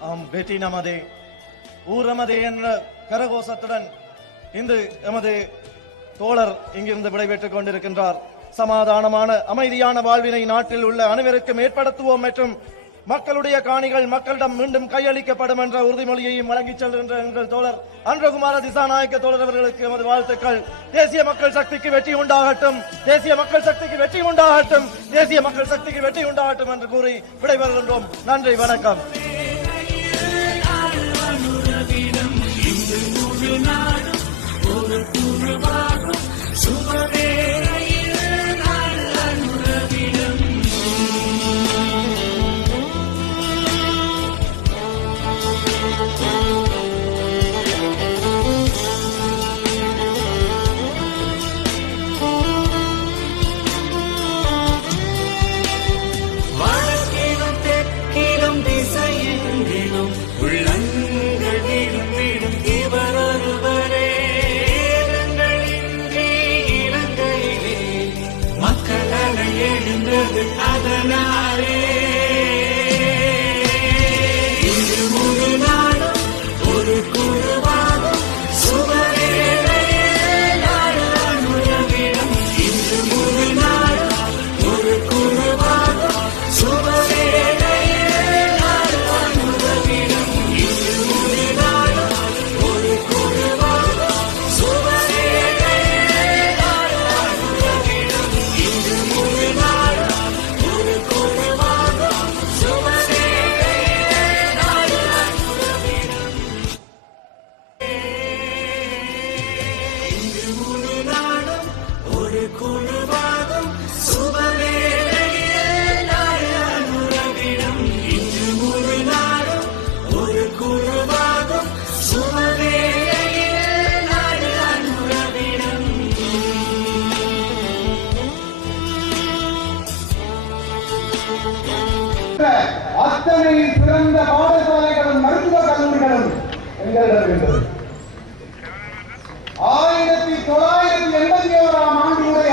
ஆம் வெற்றி நமதே. ஊர் நமதே என்ற கரகோஷத்துடன் இன்று எமது தோழர் இங்கிருந்து விடைபெற்றுக் கொண்டிருக்கின்றார். சமாதானமான அமைதியான வாழ்வினை நாட்டில் உள்ள அனைவருக்கும் ஏற்படுத்துவோம் மற்றும் மக்களுடைய காணிகள் மக்களிடம் மீண்டும் கையளிக்கப்படும் என்ற உறுதிமொழியையும் வழங்கிச் செல்கின்ற எங்கள் தோழர் அன்றகுமார திசாநாயக்க தோழர் அவர்களுக்கு எமது வாழ்த்துக்கள். தேசிய மக்கள் சக்திக்கு வெற்றி உண்டாகட்டும். தேசிய மக்கள் சக்திக்கு வெற்றி உண்டாகட்டும். தேசிய மக்கள் சக்திக்கு வெற்றி உண்டாகட்டும் என்று கூறி விடைபெறுகின்றோம். நன்றி வணக்கம். எழுந்தது அதனாலே அத்தனை சிறந்த பாடசாலைகளும் மருத்துவ கல்லூரிகளும் எங்களிடம் இருந்தது ஆயிரத்தி தொள்ளாயிரத்தி எண்பத்தி ஓராம் ஆண்டினுடைய